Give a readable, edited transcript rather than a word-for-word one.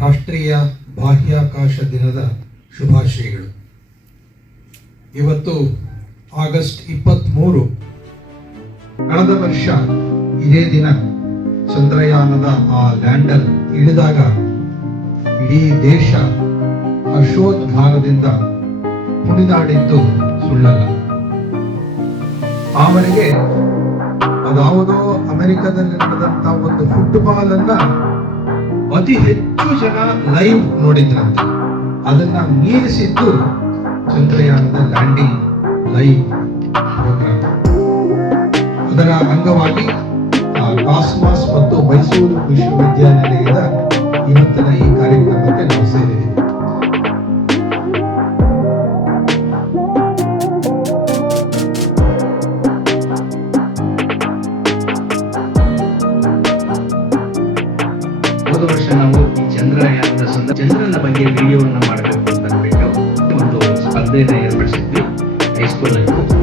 ರಾಷ್ಟ್ರೀಯ ಬಾಹ್ಯಾಕಾಶ ದಿನದ ಶುಭಾಶಯಗಳು. ಇವತ್ತು ಆಗಸ್ಟ್ 23. ಕಳೆದ ವರ್ಷ ಇದೇ ದಿನ ಚಂದ್ರಯಾನದ ಆ ಲ್ಯಾಂಡರ್ ಇಳಿದಾಗ ಇಡೀ ದೇಶ ಹರ್ಷೋದ್ಗಾರದಿಂದ ಕುಣಿದಾಡಿದ್ದು ಸುಳ್ಳಲ್ಲ. ಆವರೆಗೆ ಅದಾವುದೋ ಅಮೆರಿಕದಲ್ಲಿ ನಡೆದಂತ ಒಂದು ಫುಟ್ಬಾಲ್ ಅನ್ನ ಅತಿ ಹೆಚ್ಚು ಜನ ಲೈವ್ ನೋಡಿದ್ರಂತೆ. ಅದನ್ನ ಮೀರಿಸಿದ್ದು ಚಂದ್ರಯಾನದ ಲ್ಯಾಂಡಿಂಗ್ ಲೈವ್ ಪ್ರೋಗ್ರಾಮ್. ಅದರ ಅಂಗವಾಗಿ ಕಾಸ್ಮಾಸ್ ಮತ್ತು ಮೈಸೂರು ವಿಶ್ವವಿದ್ಯಾನಿಲಯದ ಇವತ್ತಿನ ಈ ಕಾರ್ಯಕ್ರಮಕ್ಕೆ ನಾವು ಸೇರಿದ್ದೀವಿ. ಹೋದ ವರ್ಷ ನಾವು ಈ ಚಂದ್ರಯಾನದ ಚಂದ್ರನ ಬಗ್ಗೆ ವಿಡಿಯೋವನ್ನು ಮಾಡಬೇಕು ಅಂತ ಅಂದ್ಬಿಟ್ಟು ಒಂದು ಸ್ಪರ್ಧೆಯನ್ನು ಏರ್ಪಡಿಸಿದ್ವಿ ಹೈಸ್ಕೂಲ್ ಅಲ್ಲಿ.